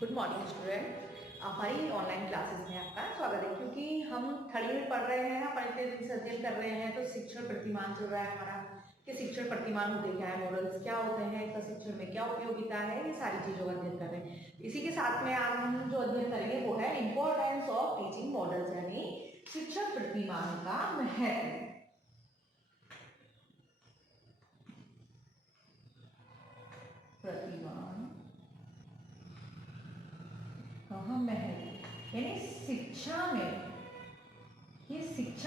Good morning student. हमारी online classes में आपका स्वागत है। क्योंकि हम थर्ड ईयर पढ़ रहे हैं, अपन इतने दिन से अध्ययन कर रहे हैं, तो शिक्षण प्रतिमान चल रहा है हमारा कि शिक्षण प्रतिमान होते क्या है, मॉडल्स क्या होते हैं, इसका शिक्षण में क्या उपयोगिता है, ये सारी चीजों का अध्ययन कर रहे हैं। इसी के साथ में आज हम जो अध्ययन करेंगे वो है इंपॉर्टेंस ऑफ टीचिंग मॉडल्स, यानी शिक्षण प्रतिमान का महत्व। प्रतिमान महत्व यानी शिक्षा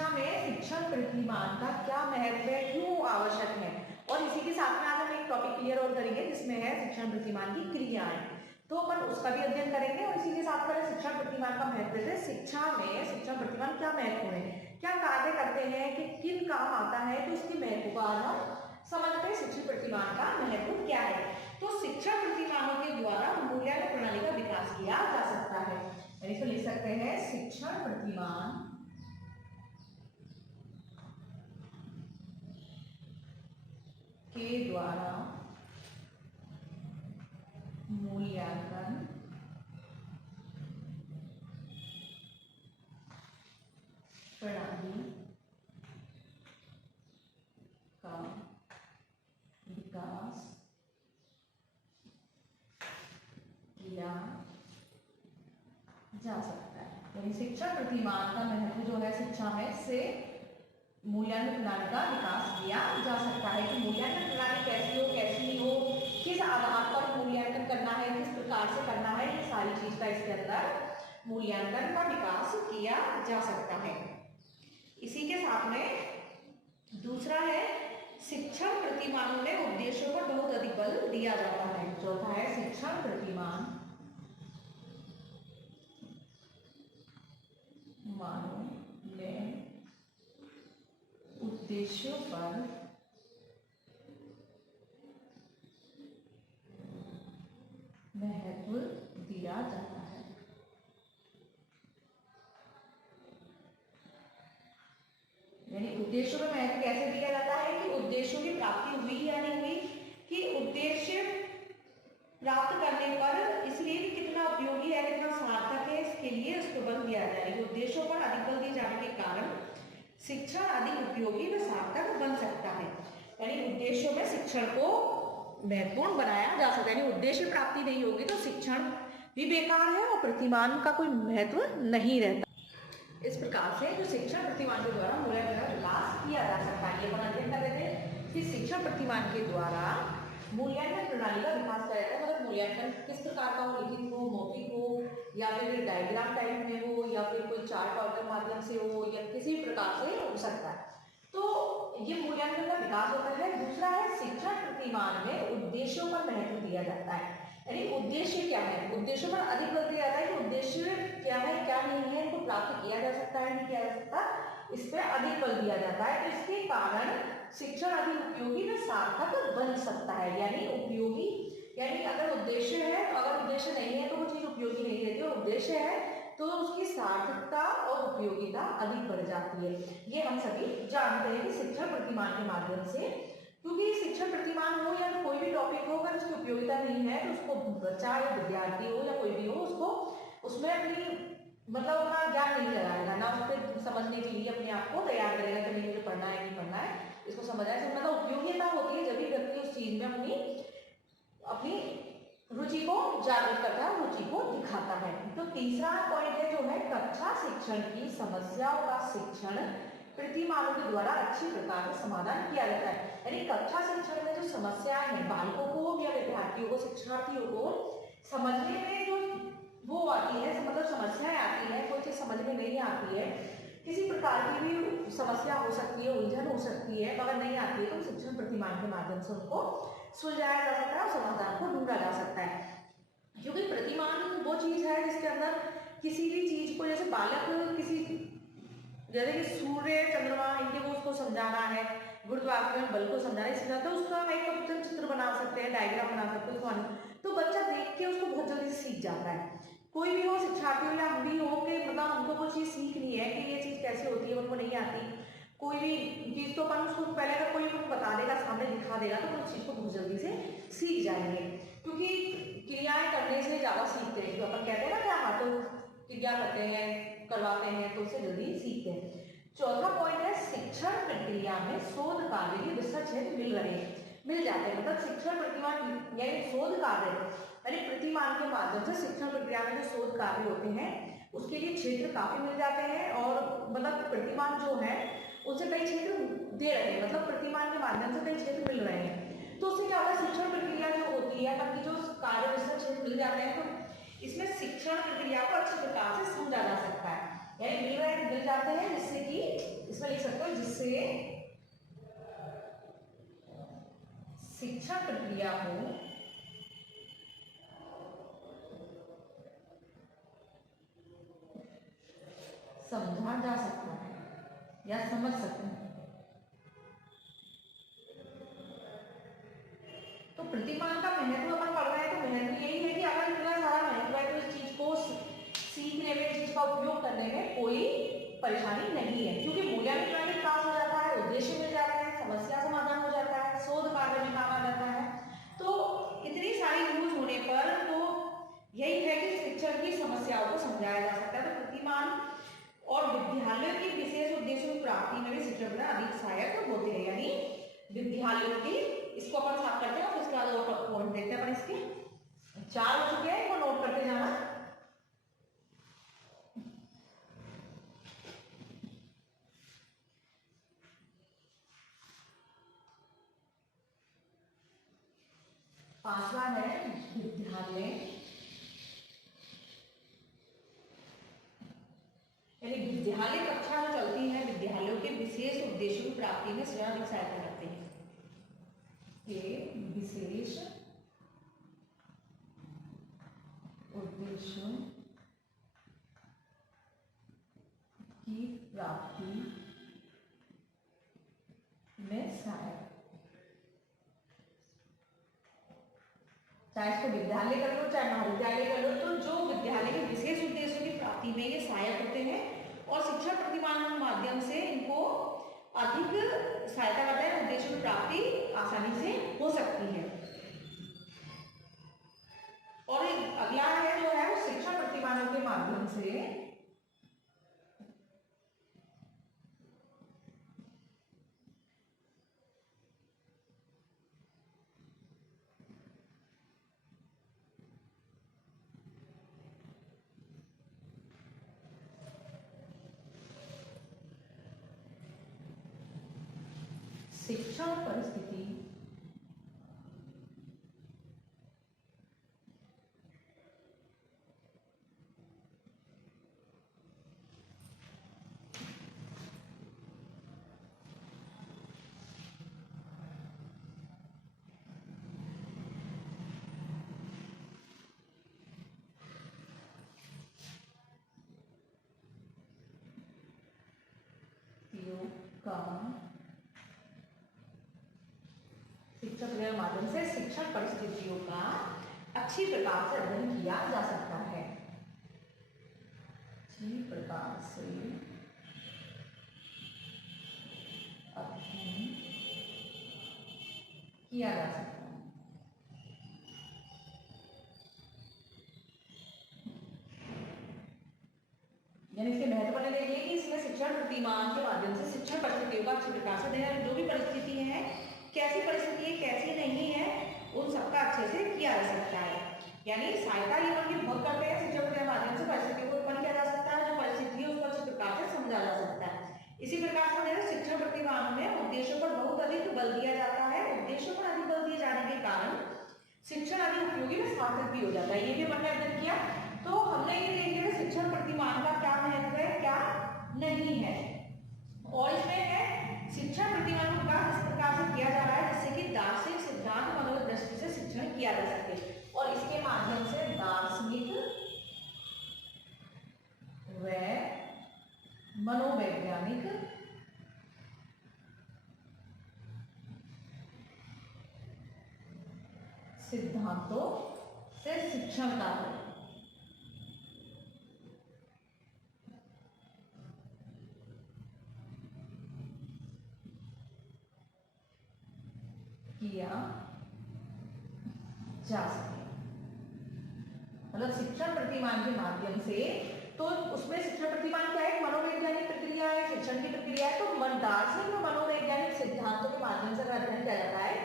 में शिक्षण प्रतिमान का क्या महत्व है, क्यों आवश्यक है। और इसी के साथ में आज हम एक टॉपिक क्लियर और करेंगे जिसमें है शिक्षण प्रतिमान की क्रियाएं, तो अपन उसका भी अध्ययन करेंगे। और इसी के साथ में शिक्षण प्रतिमान का महत्व है, शिक्षा में शिक्षण प्रतिमान क्या महत्व है, क्या कार्य करते हैं, कि किन काम आता है, तो इसके महत्व को आज हम समझते हैं। शिक्षण प्रतिमान का महत्व क्या है, तो शिक्षण प्रतिमानों के द्वारा मूल्यांकन प्रणाली का विकास किया जा सकता है। यानी इसको लिख सकते हैं, शिक्षण प्रतिमान के द्वारा मूल्यांकन प्रणाली का विकास किया जा सकता है। यानी शिक्षण प्रतिमान का महत्व जो है शिक्षा में से मूल्यांकन प्रणाली का विकास किया जा सकता है। कि मूल्यांकन प्रणाली कैसी हो, कैसी नहीं हो, किस आधार पर मूल्यांकन करना है, किस प्रकार से करना है, ये सारी चीज का इसके अंदर मूल्यांकन का विकास किया जा सकता है। इसी के साथ में दूसरा है, शिक्षण प्रतिमानों में उद्देश्यों पर बहुत अधिक बल दिया जाता है। चौथा है, शिक्षण प्रतिमान मानों में उद्देश्यों पर महत्व दिया जाता है। यानी उद्देश्यों पर महत्व कैसे दिया जाता है, कि उद्देश्यों की प्राप्ति हुई या नहीं हुई, कि उद्देश्य प्राप्त करने पर इसलिए भी कितना उपयोगी है, कितना सार्थक है, इसके लिए उसको बल दिया जाए। उद्देश्यों पर अधिक बल दिए जाने के कारण शिक्षण अधिक उपयोगी व सार्थक बन सकता है। यानी उद्देश्यों में शिक्षण को महत्वपूर्ण बनाया जा सकता है। यानी उद्देश्य प्राप्ति नहीं होगी तो शिक्षण भी बेकार है और प्रतिमान का कोई महत्व नहीं रहता। इस प्रकार से जो शिक्षण प्रतिमान के द्वारा मूल्यांकन का विकास किया जा सकता है, ये अपन अध्ययन कर रहे थे कि शिक्षण प्रतिमान के द्वारा मूल्यांकन प्रणाली का विकास किया जाता है। मतलब मूल्यांकन किस प्रकार का हो, लिखित हो, मौखिक हो, या फिर डायग्राम टाइप में हो, या फिर कोई चार्ट आउट के माध्यम से हो, या किसी प्रकार से हो सकता है। तो ये मूल्यांकन का विकास होता है। दूसरा है, शिक्षण प्रतिमान में उद्देश्यों पर महत्व दिया जाता है। यानी उद्देश्य क्या है, उद्देश्यों पर अधिक बल दिया जाता है कि उद्देश्य क्या है, क्या नहीं है, इनको प्राप्त किया जा सकता है, नहीं किया जा सकता, इस पर अधिक बल दिया जाता है। तो इसके कारण शिक्षण अधिक उपयोगी व सार्थक बन सकता है। यानी उपयोगी, यानी अगर उद्देश्य है, अगर उद्देश्य नहीं है तो वो चीज उपयोगी नहीं रहती, और उद्देश्य है तो उसकी सार्थकता और उपयोगिता अधिक बढ़ जाती है। ये हम सभी जानते हैं कि शिक्षण प्रतिमान के माध्यम से, क्योंकि शिक्षण प्रतिमान हो या कोई भी टॉपिक हो, अगर उसकी उपयोगिता नहीं है तो उसको बच्चा या विद्यार्थी हो या कोई भी हो, उसको उसमें अपनी मतलब अपना ज्ञान नहीं लगाएगा, ना उस पर समझने के लिए अपने आप को तैयार करेगा कि नहीं मुझे पढ़ना है, नहीं पढ़ना है, इसको समझ आए। मतलब उपयोगिता होती है जब भी व्यक्ति उस चीज में अपनी रुचि को जागृत करता है, रुचि को दिखाता है। तो तीसरा पॉइंट है जो है, कक्षा शिक्षण की समस्याओं का शिक्षण प्रतिमानों के द्वारा अच्छी प्रकार से समाधान किया जाता है। यानी कक्षा शिक्षण में जो समस्याएं हैं, बालकों को या विद्यार्थियों को, शिक्षार्थियों को समझने में जो वो आती है, मतलब समस्याएं आती है, कोई चीज समझ में नहीं आती है, किसी प्रकार की भी समस्या हो सकती है, उलझन हो सकती है, मगर नहीं आती है, तो शिक्षण प्रतिमान के माध्यम से उनको सुलझाया जा सकता है और समाधान को ढूंढा जा सकता है। क्योंकि प्रतिमान वो चीज है जिसके अंदर किसी भी चीज को, जैसे बालक किसी, जैसे कि सूर्य चंद्रमा, इनके वो उसको समझाना है, गुरुत्वाकर्षण बल को समझाना है, इसलिए तो उसका हम एक चित्र बना सकते हैं, डायग्राम बना सकते हैं, तो बच्चा देख के उसको बहुत जल्दी से सीख जाता है। कोई भी हो, शिक्षार्थी हो या हम भी हो, कि मतलब हमको कोई चीज सीखनी है कि ये चीज कैसे होती है, उनको नहीं आती, कोई भी चीज तो अपन उसको पहले अगर कोई उनको बता देगा, सामने दिखा देगा, तो उस चीज को बहुत जल्दी से सीख जाएंगे। क्योंकि क्रियाएं करने से ज़्यादा सीखते हैं। जो अपन कहते हैं ना कि हाथों क्रिया करते हैं, करवाते हैं, तो उससे जल्दी सीखते हैं। चौथा पॉइंट है शिक्षण प्रक्रिया में शोध कार्य की रिसर्च हेतु मिल जाते हैं। मतलब शिक्षण प्रतिमान यानी शोध कार्य यानी प्रतिमान के माध्यम से शिक्षण प्रक्रिया में जो शोध कार्य होते हैं उसके लिए क्षेत्र काफी मिल जाते हैं। और मतलब प्रतिमान जो है उनसे कई क्षेत्र दे रहे हैं, मतलब प्रतिमान के माध्यम से कई क्षेत्र मिल रहे हैं। तो उससे क्या होगा, शिक्षण प्रक्रिया जो होती है बाकी जो कार्य रिसर्च क्षेत्र मिल जाते हैं तो इसमें शिक्षण प्रक्रिया को अच्छे प्रकार से समझा जा सकता है। यानी मिल जाते हैं जिससे कि इसमें लिख सकते हो जिससे शिक्षण प्रक्रिया को समझा जा सकता है या समझ सकते हैं। तो प्रतिमान का महत्व अपन पढ़ रहे हैं तो महत्व यही है कि अगर इतना सारा महत्व है तो इस चीज को सीखने में, चीज का उपयोग करने में कोई परेशानी नहीं है, क्योंकि मूल्यांकन में पास हो जाता है, उद्देश्य मिल जाता है, समस्या समाधान हो जाता है, शोध कार्य में काम आ जाता है। तो इतनी सारी यूज होने पर तो यही है कि शिक्षण की समस्याओं को समझाया जा सकता है। तो प्रतिमान और विद्यालयों की विशेष उद्देश्यों की प्राप्ति में भी शिक्षण अधिक सहायक होते हैं। यानी विद्यालयों की, इसको अपन साफ करते हैं और उसके बाद और पॉइंट देखते हैं अपन। इसके 4 हो चुके हैं, इनको नोट करते जाना। पांचवा है विद्यालय, यानी विद्यालय कक्षा जो चलती है विद्यालयों के विशेष उद्देश्यों की प्राप्ति में स्वयं अधिक सहायता करते हैं। ये विशेष उद्देश्यों की प्राप्ति में सहायक, चाहे इसको विद्यालय कर लो चाहे महाविद्यालय कर लो, तो जो विद्यालय के विशेष उद्देश्यों की प्राप्ति में ये सहायक होते हैं और शिक्षण प्रतिमान के माध्यम से इनको अधिक सहायता करते हैं, उद्देश्यों की प्राप्ति आसानी से हो सकती है। और अगला है जो है शिक्षण प्रतिमानों के माध्यम से शिक्षण परिस्थिति का शिक्षक के माध्यम से शिक्षण परिस्थितियों का अच्छी प्रकार से अध्ययन किया जा सकता है, अच्छी प्रकार से अध्ययन किया जा सकता है। यानी इसके महत्व ने देखिए कि इसमें शिक्षण प्रतिमान के माध्यम से शिक्षण परिस्थितियों का अच्छी प्रकार से अध्ययन, जो भी परिस्थिति है, कैसी परिस्थिति है कैसी नहीं है, उन सबका अच्छे से किया जा सकता है। यानी सहायता ये अपन की बहुत करते हैं, शिक्षण के माध्यम से परिस्थितियों को उत्पन्न किया जा सकता है, जो परिस्थिति है उसको अच्छी प्रकार से समझा जा सकता है। इसी प्रकार से शिक्षण प्रतिमान में उद्देश्यों पर बहुत अधिक बल दिया जाता है। उद्देश्यों पर अधिक बल दिए जाने के कारण शिक्षण अधिक उपयोगी व सार्थक भी हो जाता है। ये भी अपन ने अध्ययन किया। तो हमने ये देख लिया शिक्षण प्रतिमान का क्या महत्व है क्या नहीं है, और इसमें है शिक्षण प्रतिमान का विकास इस प्रकार से किया जा रहा है जिससे कि दार्शनिक सिद्धांत मनोवैज्ञानिक दृष्टि से शिक्षण किया जा सके, और इसके माध्यम से दार्शनिक व मनोवैज्ञानिक सिद्धांतों से शिक्षण का किया जा सके। मतलब शिक्षण प्रतिमान के माध्यम से, तो उसमें शिक्षण प्रतिमान क्या है, मनोवैज्ञानिक प्रक्रिया है, शिक्षण की प्रक्रिया है। तो दार्शनिक और मनोवैज्ञानिक सिद्धांतों के माध्यम से अध्ययन किया जाता है।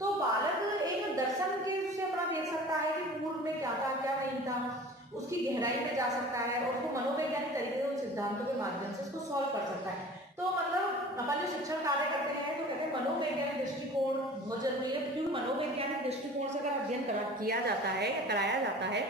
तो बालक एक दर्शन के से अपना देख सकता है कि पूर्व में क्या था क्या नहीं था, उसकी गहराई में जा सकता है और उसको मनोवैज्ञानिक तरीके से उन सिद्धांतों के माध्यम से उसको सॉल्व कर सकता है। तो मतलब अपन जो शिक्षण कार्य करते हैं तो कहते हैं मनोवैज्ञानिक दृष्टिकोण बहुत जरूरी है, क्योंकि मनोवैज्ञानिक दृष्टिकोण से अगर अध्ययन किया जाता है या कराया जाता है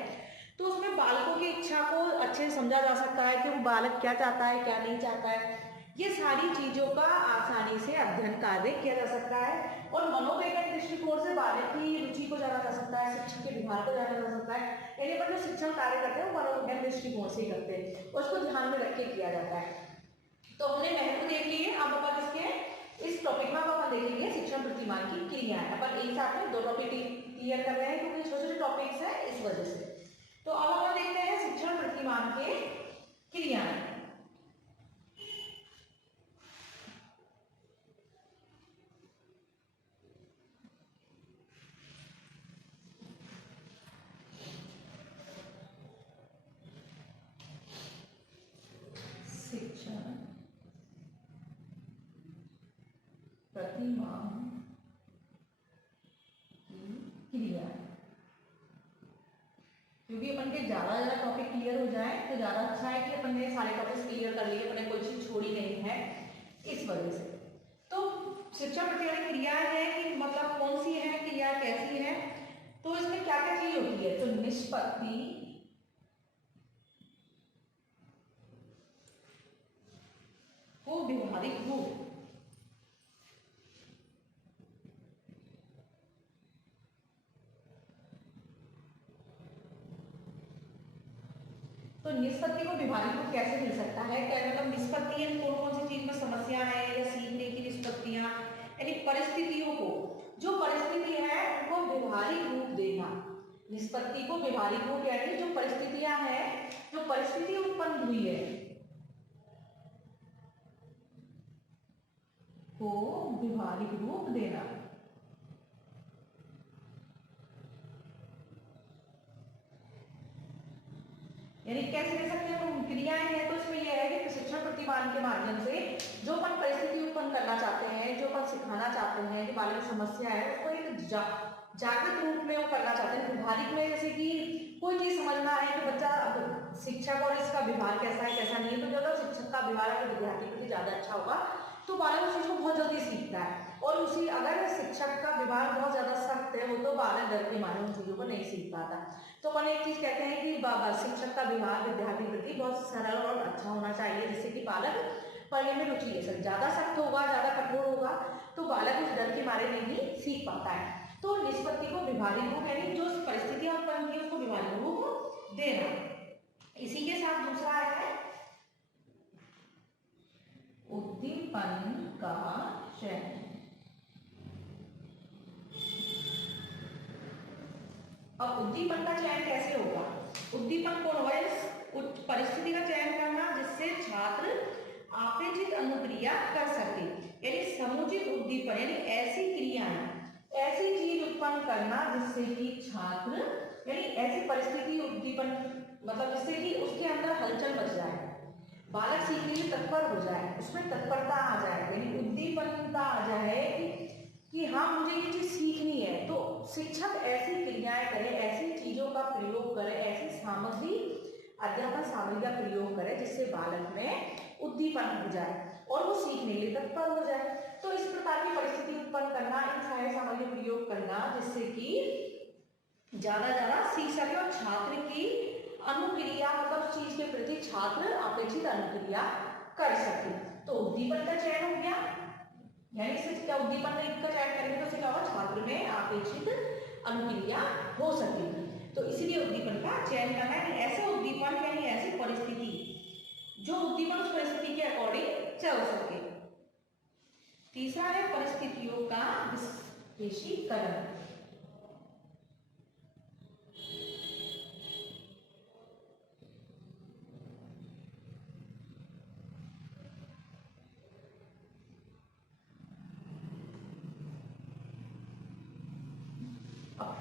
तो उसमें बालकों की इच्छा को अच्छे से समझा जा सकता है कि वो बालक क्या चाहता है क्या नहीं चाहता है। ये सारी चीजों का आसानी से अध्ययन कार्य किया जा सकता है और मनोवैज्ञानिक दृष्टिकोण से बालक की रुचि को जाना जा सकता है, शिक्षण के व्यवहार को जाना जा सकता है। यानी अपन जो शिक्षण कार्य करते हैं वो मनोवैज्ञानिक दृष्टिकोण से करते हैं और उसको ध्यान में रख के किया जाता है। तो हमने महत्व देख लिए। अब अपन इसके इस टॉपिक में अपन देखेंगे शिक्षण प्रतिमान की क्रियाएं। अपन एक साथ में दो टॉपिक क्लियर कर रहे हैं क्योंकि छोटे छोटे टॉपिक्स हैं इस वजह से। तो अब अपन देखते हैं शिक्षण प्रतिमान के क्रियाएं। शिक्षण प्रतिमान की क्रियाएं, क्योंकि अपन के ज्यादा टॉपिक क्लियर हो जाए तो ज्यादा अच्छा है कि अपन ने सारे टॉपिक्स क्लियर कर लिए, अपन ने कोई चीज छोड़ी नहीं है इस वजह से। तो शिक्षण प्रतिमान क्रिया है कि मतलब कौन सी है क्रिया, कैसी है, तो इसमें क्या क्या चीज होती है। तो निष्पत्ति को व्यवहारिक रूप, तो निष्पत्ति को व्यवहारिक रूप कैसे मिल सकता है, क्या मतलब निष्पत्ति कौन कौन सी चीज में समस्या है या सीखने की निष्पत्तियां, यानी परिस्थितियों को, जो परिस्थिति है उनको व्यवहारिक रूप देना। निष्पत्ति को व्यवहारिक रूप यानी जो परिस्थितियां हैं, जो परिस्थिति उत्पन्न हुई है को व्यवहारिक रूप देना। यानी कैसे दे सकते हैं हम क्रियाएं हैं, तो इसमें यह है कि प्रशिक्षण प्रतिमान के माध्यम से जो अपन परिस्थिति उत्पन्न करना चाहते हैं, जो अपन सिखाना चाहते हैं, जो बालक की समस्या है उसको एक जागृत रूप में वो करना चाहते हैं। व्यवहारिक में जैसे कि कोई चीज समझना है कि बच्चा शिक्षक और इसका व्यवहार कैसा है कैसा नहीं है, तो जब शिक्षक का व्यवहार अगर विद्यार्थी के प्रति ज्यादा अच्छा होगा तो बालक उस चीज को बहुत जल्दी सीखता है, और उसी अगर शिक्षक का व्यवहार बहुत ज्यादा सख्त है वो तो बालक डर के मारे उन चीजों को नहीं सीख पाता। तो अपन एक चीज कहते हैं कि शिक्षक का व्यवहार विद्यार्थी के प्रति बहुत सरल और अच्छा होना चाहिए, जिससे कि बालक पढ़ने में रुचि ले सके। ज्यादा सख्त होगा, ज्यादा कठोर होगा तो बालक उस डर के मारे नहीं सीख पाता है। तो निष्पत्ति को व्यवहारिक रूप यानी जो परिस्थितियां उत्पन्न की उसको व्यवहारिक रूप देना। इसी के साथ दूसरा है उद्दीपन का चयन। अब उद्दीपन का चयन कैसे होगा, उद्दीपन कौन होगा, परिस्थिति का चयन करना जिससे छात्र अपेक्षित अनुक्रिया कर सके, यानी समुचित उद्दीपन यानी ऐसी क्रियाएं, ऐसी चीज उत्पन्न करना जिससे कि छात्र, यानी ऐसी परिस्थिति उद्दीपन मतलब जिससे कि उसके अंदर हलचल मच जाए, बालक सीखने में तत्पर हो जाए, उसमें तत्परता आ जाए, यानी उद्दीपनता आ जाए कि हाँ मुझे ये चीज सीखनी है। तो शिक्षक ऐसी क्रियाएं करे, ऐसी चीजों का प्रयोग करे, ऐसी सामग्री अध्यापन सामग्री का प्रयोग करे जिससे बालक में उद्दीपन हो जाए और वो सीखने के लिए तत्पर हो जाए। तो इस प्रकार की परिस्थिति उत्पन्न करना, इन सारे सामग्री प्रयोग करना जिससे कि ज्यादा सीख सके और छात्र की अनुक्रिया मतलब चीज के प्रति छात्र अपेक्षित अनुक्रिया कर सके। तो उद्दीपन का चयन हो गया, यानी इससे क्या उद्दीपन का चयन करेंगे तो क्या होगा, छात्र में अपेक्षित अनुक्रिया हो सकेगी। तो इसीलिए उद्दीपन का चयन करना है, ऐसा उद्दीपन यानी ऐसी परिस्थिति जो उद्दीपन उस परिस्थिति के अकॉर्डिंग चल सके। तीसरा है परिस्थितियों का विशेषीकरण।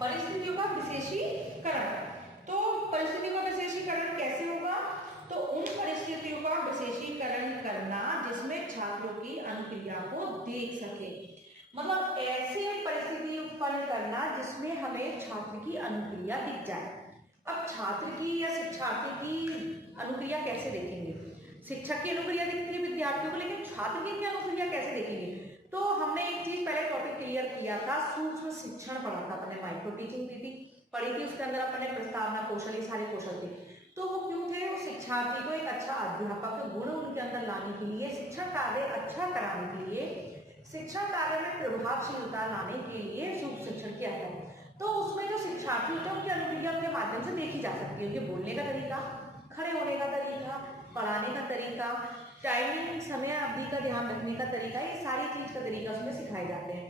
परिस्थितियों का विशेषीकरण, तो परिस्थिति विशेषीकरण कैसे होगा? तो उन परिस्थितियों का विशेषीकरण करना जिसमें छात्रों की अनुक्रिया को देख सके, मतलब ऐसे परिस्थिति उत्पन्न करना जिसमें हमें छात्र की अनुक्रिया दिख जाए। अब छात्र की या शिक्षार्थी की अनुक्रिया कैसे देखेंगे? शिक्षक की अनुक्रिया दिखती है विद्यार्थियों को, लेकिन छात्र की अनुक्रिया कैसे देखेंगे? तो हमने एक चीज पहले टॉपिक क्लियर किया था, सूक्ष्म शिक्षण पढ़ा था अपने, माइक्रो टीचिंग पढ़ी थी, उसके अंदर अपने प्रस्तावना कौशल, ये सारे कौशल थे। तो वो क्यों थे? वो शिक्षार्थी को एक अच्छा अध्यापक गुण उनके अंदर लाने के लिए, शिक्षण कार्य अच्छा कराने के लिए, शिक्षण कार्य में प्रभावशीलता लाने के लिए सूक्ष्म शिक्षण किया है। तो उसमें जो शिक्षार्थी होते हैं उनकी अनुक्रिया के माध्यम से देखी जा सकती है, उनके बोलने का तरीका, खड़े होने का तरीका, पढ़ाने का तरीका, टाइमिंग समय अवधि का ध्यान रखने का तरीका, ये सारी चीज का तरीका उसमें सिखाए जाते हैं।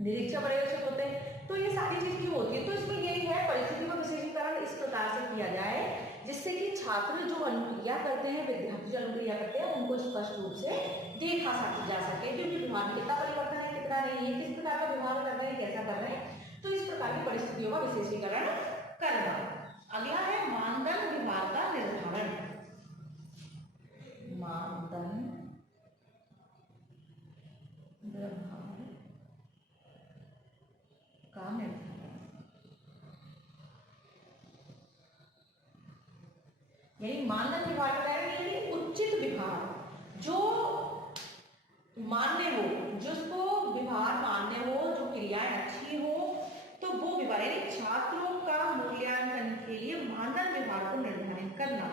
निरीक्षक पर्यवेक्षक होते हैं, तो ये सारी चीज क्यों होती है? तो इसमें यही है, परिस्थिति का विशेषीकरण इस प्रकार से किया जाए जिससे कि छात्र जो अनुक्रिया करते हैं, विद्यार्थी जो अनुक्रिया करते हैं, उनको स्पष्ट रूप से देखा जा सके कि व्यवहार में कितना परिवर्तन है, कितना नहीं है, किस प्रकार का व्यवहार कर रहे हैं, कैसा कर रहे हैं। तो इस प्रकार की परिस्थितियों का विशेषीकरण करना। अगला है मानदंड विभाग का निर्धारण। मानदंड विभाग का निर्धारण, यानी मानदंड विभाग का यानी उचित विभाग, जो मान्य हो, जिसको व्यवहार मान्य हो, जो क्रियाएं अच्छी हो, तो वो व्यवहार, यानी छात्रों का मूल्यांकन के लिए मानदंड विभाग को निर्धारित करना,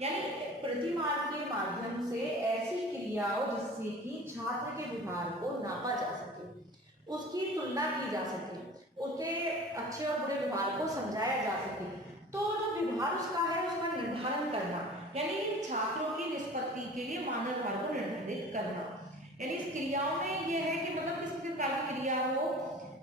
यानी प्रतिमान के माध्यम से ऐसी क्रियाओं जिससे कि छात्र के व्यवहार को नापा जा सके, उसकी तुलना की जा सके, उसके अच्छे और बुरे व्यवहार को समझाया जा सके। तो जो व्यवहार उसका है उसका निर्धारण करना, यानी छात्रों की निष्पत्ति के लिए मानदंड विभाग को निर्धारित करना। यानी इस क्रियाओं में ये है कि मतलब किस प्रकार की क्रिया हो,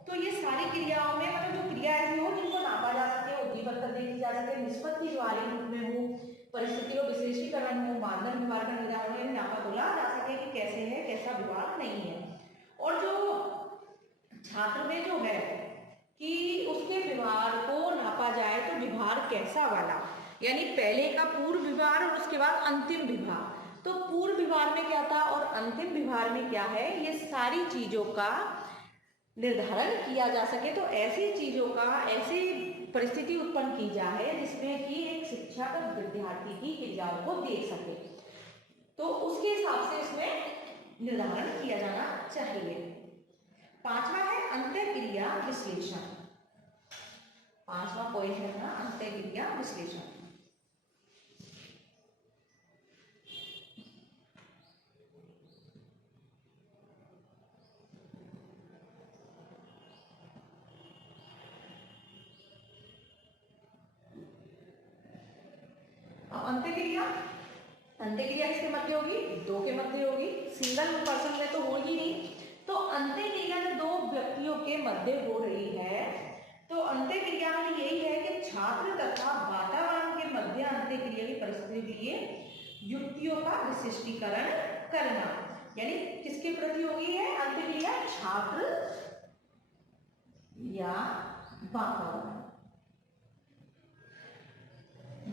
तो ये सारी क्रियाओं में मतलब जो क्रिया ऐसी हो जिनको नापा जा सके, उद्दीपक कर देखी जा सके, निष्पत्ति व्यवहारिक रूप में हो, परिस्थिति का विशेषीकरण हो, मानदंड व्यवहार का निर्धारण हो, नापा तोला जा सके कि कैसे है, कैसा व्यवहार नहीं है। और जो छात्र में जो है कि उसके व्यवहार को नापा जाए, तो व्यवहार कैसा वाला, यानी पहले का पूर्व व्यवहार और उसके बाद अंतिम व्यवहार। तो पूर्व व्यवहार में क्या था और अंतिम व्यवहार में क्या है, ये सारी चीजों का निर्धारण किया जा सके। तो ऐसी चीजों का, ऐसी परिस्थिति उत्पन्न की जाए जिसमें कि एक शिक्षक विद्यार्थी की क्रियाओं को देख सके, तो उसके हिसाब से इसमें निर्धारण किया जाना चाहिए। पांचवा है अंतःक्रिया विश्लेषण। पांचवा पॉइंट है ना अंतःक्रिया विश्लेषण। अंतःक्रिया, अंतःक्रिया किसके मध्य होगी? दो के मध्य होगी, सिंगल पर्सन में तो होगी नहीं। तो अंतःक्रिया जो दो व्यक्तियों के मध्य हो रही है, तो अंतःक्रिया में यही है कि छात्र तथा वातावरण के मध्य अंतःक्रिया की परिस्थिति के लिए युक्तियों का विशिष्टीकरण करना, यानी किसके प्रति होगी है अंतःक्रिया? छात्र या वातावरण।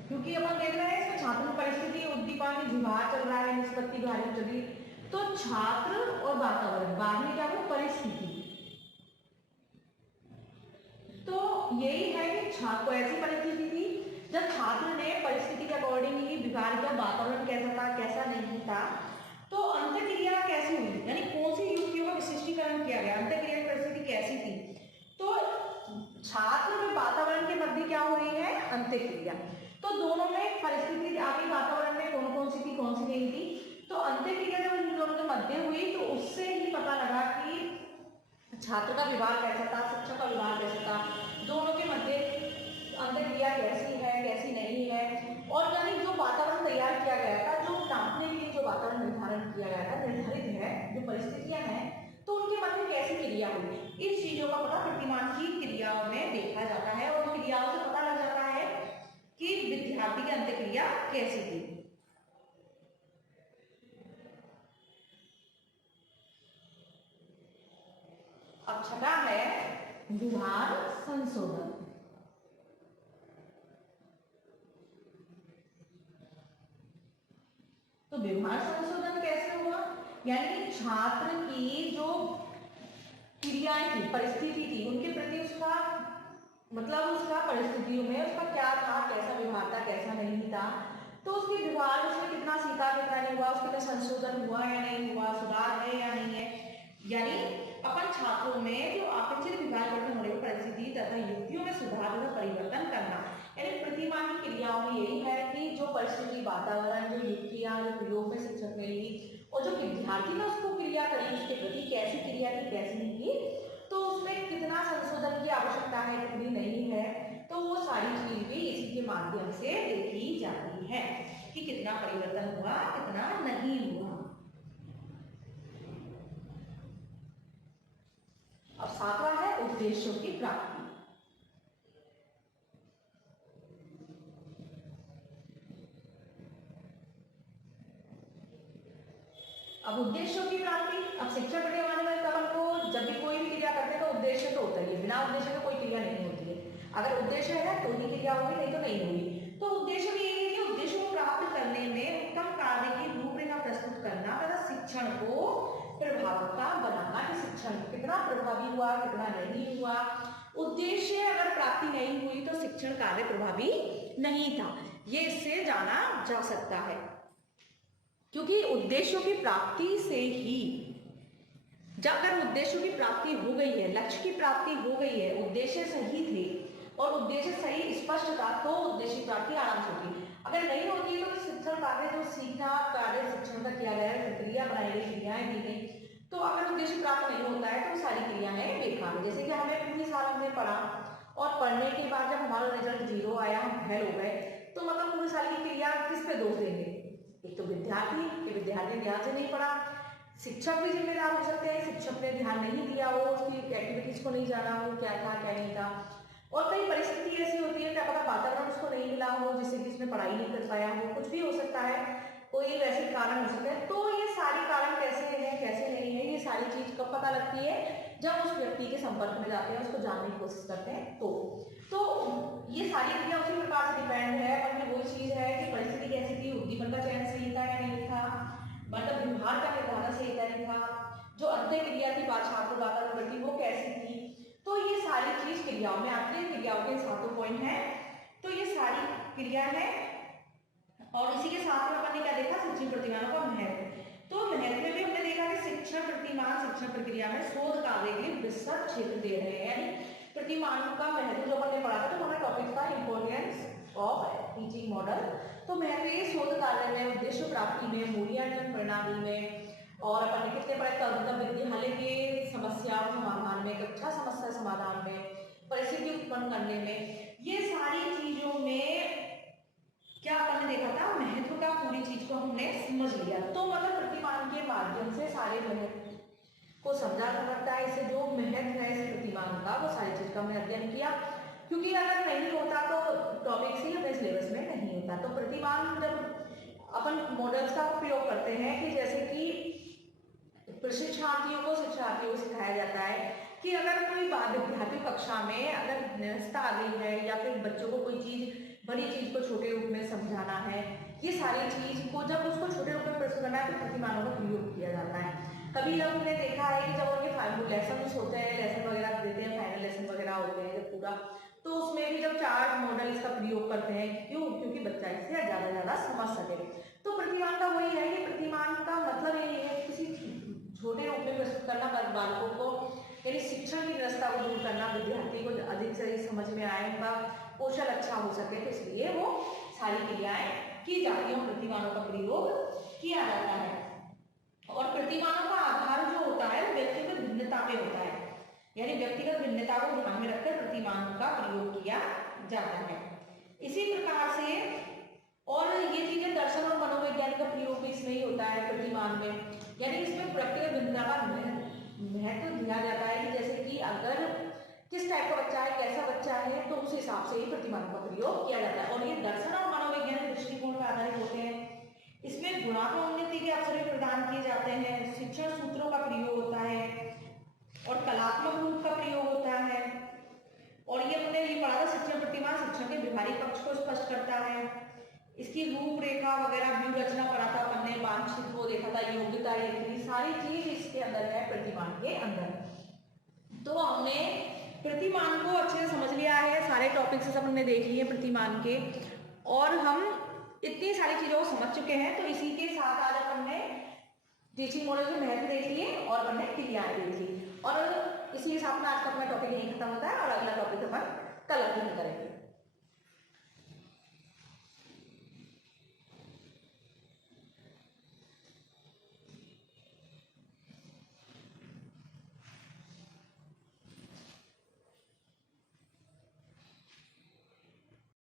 क्योंकि अपन देख रहे हैं इसमें छात्र परिस्थिति, उद्दीपन, व्यवहार चल रहा है, निष्पत्ति भारी चल रही, तो छात्र और वातावरण, बाद में क्या हो परिस्थिति। तो यही है कि छात्र को ऐसी परिस्थिति थी जब छात्र ने परिस्थिति के अकॉर्डिंग ही व्यवहार किया, वातावरण कैसा था कैसा नहीं था, तो अंतःक्रिया कैसी हुई, यानी कौन सी युक्तियों का विशिष्टीकरण किया गया, अंतःक्रिया की परिस्थिति कैसी थी। तो छात्र और वातावरण के मध्य क्या हो रही है अंतःक्रिया, तो दोनों में परिस्थिति आगे वातावरण में कौन कौन सी थी कौन सी नहीं थी। तो अंतःक्रिया जब इन दोनों के मध्य हुई तो उससे ही पता लगा कि छात्र का व्यवहार कैसा था, शिक्षक का व्यवहार कैसा था, दोनों के मध्य अंतःक्रिया कैसी है कैसी नहीं है। और यानी जो वातावरण तैयार किया गया था, जो नापने के लिए जो वातावरण निर्धारण किया गया था, निर्धारित है जो परिस्थितियां हैं, तो उनके मध्य कैसी क्रिया हुई, इस चीजों का पता प्रतिमान की क्रियाओं में देखा जाता है और क्रियाओं से पता लग जाता है कि विद्यार्थी की अंतःक्रिया कैसी थी। अब छठा है व्यवहार संशोधन। तो व्यवहार संशोधन कैसे हुआ, यानी छात्र की जो क्रियाएं थी, परिस्थिति थी, उनके प्रति उसका मतलब उसका परिस्थितियों में उसका क्या था, कैसा व्यवहार था, कैसा नहीं था, तो उसके व्यवहार में उसने कितना सीखा, कितना नहीं हुआ, उसके संशोधन हुआ या नहीं हुआ, सुधार है या नहीं है। यानी अपन छात्रों में जो अपेक्षित विकास होने की परिस्थिति तथा युक्तियों में सुधार तथा परिवर्तन करना, यानी प्रतिमान की क्रियाओं में यही है कि जो परिस्थिति, वातावरण, जो युक्तियां, जो प्रयोग में शिक्षक ने ली और जो विद्यार्थी ने उसको क्रिया करी, उसके प्रति कैसी क्रिया की, कैसी नहीं की, तो उसमें कितना संशोधन की आवश्यकता है, कितनी नहीं है, तो वो सारी चीज भी इसी के माध्यम से देखी जाती है कि कितना परिवर्तन हुआ, कितना नहीं हुआ। अब सातवां है उद्देश्यों की प्राप्ति। अब उद्देश्यों की प्राप्ति, अब शिक्षण करने वाले में अपन को जब भी कोई भी क्रिया करते हैं तो उद्देश्य तो होता ही है, बिना उद्देश्य के कोई क्रिया नहीं होती है। अगर उद्देश्य है तो ही क्रिया होगी, नहीं तो नहीं होगी। तो उद्देश्य भी यही है कि उद्देश्य को प्राप्त करने में उत्तम कार्य की रूपरेखा प्रस्तुत करना तथा शिक्षण को प्रभावकारी बनाना, कि शिक्षण कितना प्रभावी हुआ, कितना नहीं हुआ। उद्देश्य अगर प्राप्ति नहीं हुई तो शिक्षण कार्य प्रभावी नहीं था, ये इससे जाना जा सकता है, क्योंकि उद्देश्यों की प्राप्ति से ही, जब अगर उद्देश्यों की प्राप्ति हो गई है, लक्ष्य की प्राप्ति हो गई है, उद्देश्य सही थे और उद्देश्य सही स्पष्ट था, तो उद्देश्य प्राप्ति आराम से होगी। अगर नहीं होती तो शिक्षण कार्य, जो सीखना कार्य शिक्षण का किया गया है, प्रक्रिया बनाई गई, क्रियाएं दी गई, तो अगर उद्देश्य प्राप्त नहीं होता है तो सारी क्रियाएं बेकार है। जैसे कि हमें पूरी साल हमने पढ़ा और पढ़ने के बाद जब हमारा रिजल्ट 0 आया, हम फेल हो गए, तो मतलब पूरी साल की क्रिया किस पे दोष देंगे? एक तो विद्यार्थी, कि विद्यार्थी ने ध्यान से नहीं पढ़ा, शिक्षक भी जिम्मेदार हो सकते हैं, शिक्षक ने ध्यान नहीं दिया हो, उसकी एक्टिविटीज को नहीं जाना हो, क्या था क्या नहीं था, और कई परिस्थिति ऐसी होती है, क्या पता वातावरण उसको नहीं मिला हो जिससे कि उसने पढ़ाई नहीं कर पाया हो, कुछ भी हो सकता है, कोई वैसे कारण हो सकते हैं। तो ये सारे कारण कैसे हैं, कैसे नहीं है, ये सारी चीज कब पता लगती है? जब उस व्यक्ति के संपर्क में जाते हैं, उसको जानने की कोशिश करते हैं, तो ये सारी क्रिया उसी प्रकार से डिपेंड है। पर वही चीज है कि परिस्थिति कैसी थी, उद्दीपन का चयन सही था या नहीं था, मतलब व्यवहार का निर्धारण सही था नहीं था, जो अंत्य क्रिया थी छात्र वातावरण की वो कैसी थी, तो ये सारी चीज क्रियाओं में आती है। क्रियाओं के सातों पॉइंट है, तो ये सारी क्रिया है। और इसी के साथ में अपन ने क्या देखा, शिक्षण प्रतिमानों का महत्व। तो महत्व में भी हमने देखा कि शिक्षण प्रतिमान शिक्षण प्रक्रिया में शोध कार्य के लिए विस्तृत क्षेत्र दे रहे हैं, यानी प्रतिमान का महत्व जो अपन ने पढ़ा था, तो हमारा टॉपिक था इंपोर्टेंस ऑफ टीचिंग मॉडल। तो महत्व ये शोध कार्य में, उद्देश्य प्राप्ति में, मूल्यांकन प्रणाली में, और अपन ने कितने पढ़े, मतलब विद्यालय के समस्याओं समाधान में, कक्षा समस्या समाधान में, परिस्थिति उत्पन्न करने में, ये सारी चीजों में क्या अपन ने देखा था, महत्व का पूरी चीज को हमने समझ लिया। तो मतलब प्रतिमान के माध्यम से सारे महत्व को समझा जा सकता है। इसे जो महत्व है इस प्रतिमान का, वो सारी चीज का हमने अध्ययन किया, क्योंकि अगर नहीं होता तो टॉपिक्स ही अपने सिलेबस में नहीं होता। तो प्रतिमान जब अपन मॉडल्स का प्रयोग करते हैं, कि जैसे कि प्रशिक्षार्थियों को शिक्षार्थियों को सिखाया जाता है कि अगर कोई विद्यार्थी कक्षा में अगर निरस्ता आ गई है, या फिर बच्चों को कोई चीज, बड़ी चीज को छोटे रूप में समझाना है, ये सारी चीज को जब उसको छोटे रूप में प्रस्तुत करना है तो प्रतिमानों का प्रयोग किया जाता है। कभी हमने देखा है कि जब उनके लेसन होते हैं, लेसन वगैरह देते हैं, फाइनल लेसन वगैरह होते हैं जब पूरा, तो उसमें भी जब चार्ट मॉडल इसका प्रयोग करते हैं, क्यों? क्योंकि बच्चा इससे ज्यादा समझ सके। तो प्रतिमान का वही है कि प्रतिमान का मतलब यही है किसी छोटे रूप में प्रस्तुत करना, बालकों को, यानी शिक्षण की निरस्ता को दूर करना, विद्यार्थी को अधिक से अधिक समझ में आए, उनका कौशल अच्छा हो सके, तो इसलिए वो सारी क्रियाएं की जाती है, प्रतिमानों का प्रयोग किया जाता है। और प्रतिमानों का आधार जो होता है वो व्यक्तिगत भिन्नता पे होता है, यानी व्यक्तिगत भिन्नता को ध्यान में रखकर प्रतिमानों का प्रयोग किया जाता है। इसी प्रकार से और ये चीजें दर्शन और मनोविज्ञान का प्रयोग भी इसमें ही होता है प्रतिमान में, यानी इसमें व्यक्तिगत भिन्नता का महत्व दिया जाता है कि जैसे कि अगर किस टाइप का बच्चा है, कैसा बच्चा है, तो उस हिसाब से ही प्रतिमानों का प्रयोग किया जाता है। और ये दर्शन और मनोविज्ञान दृष्टिकोण पर आधारित होते हैं। इसमें गुणात्मोन्नति के अवसर प्रदान किए जाते हैं, शिक्षण सूत्रों का प्रयोग होता है, और कलात्मक रूप का प्रयोग होता है। और ये हमने ये पढ़ा था, शिक्षण प्रतिमान शिक्षण के व्यवहारिक पक्ष को स्पष्ट करता है। इसकी रूपरेखा वगैरह व्यू रचना पढ़ा था अपन ने, वांछित वो देखा था, योग्यता देखी, सारी चीज इसके अंदर है प्रतिमान के अंदर। तो हमने प्रतिमान को अच्छे से समझ लिया है, सारे टॉपिक्स सब हमने देख लिए प्रतिमान के, और हम इतनी सारी चीजों को समझ चुके हैं। तो इसी के साथ आज अपन ने टीचिंग मॉडल के महत्व देख लिए और अपन ने क्रियाएं देख ली, और इसी के साथ में आज का अपना टॉपिक यहीं खत्म होता है और अगला टॉपिक अपन कल अध्ययन करेंगे।